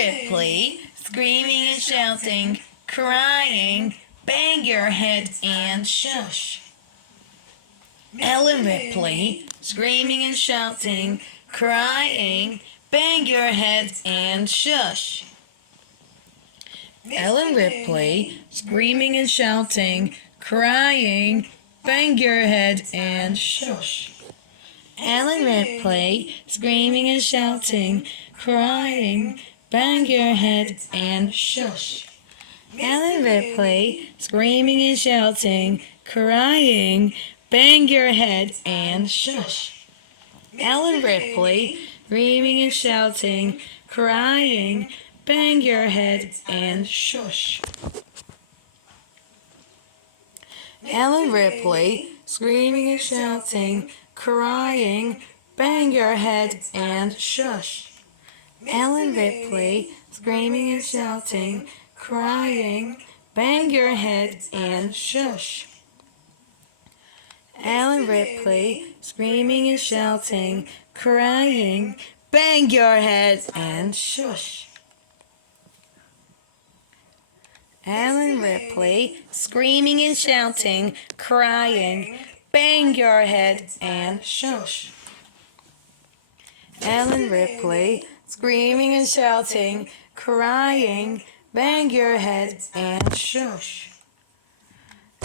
Ripley, screaming and shouting, crying, bang your head and shush. Ellen Ripley, screaming and shouting, crying, bang your head and shush. Ellen Ripley, screaming and shouting, crying, bang your head and shush. Ellen Ripley, screaming and shouting, crying, bang your head and shush. Ellen Ripley, screaming and shouting, crying, bang your head and shush. Ellen Ripley, screaming and shouting, crying, bang your head and shush. Ellen Ripley, screaming and shouting, crying, bang your head and shush. Ellen Ripley, screaming and shouting, crying, bang your head and shush. Ellen Ripley, screaming and shouting, crying, bang your head and shush. Ellen Ripley, screaming and shouting, crying, bang your head and shush. Ellen Ripley, screaming and shouting, crying, bang your head and shush.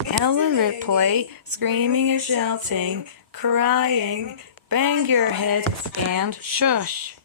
Ellen Ripley, screaming and shouting, crying, bang your head and shush.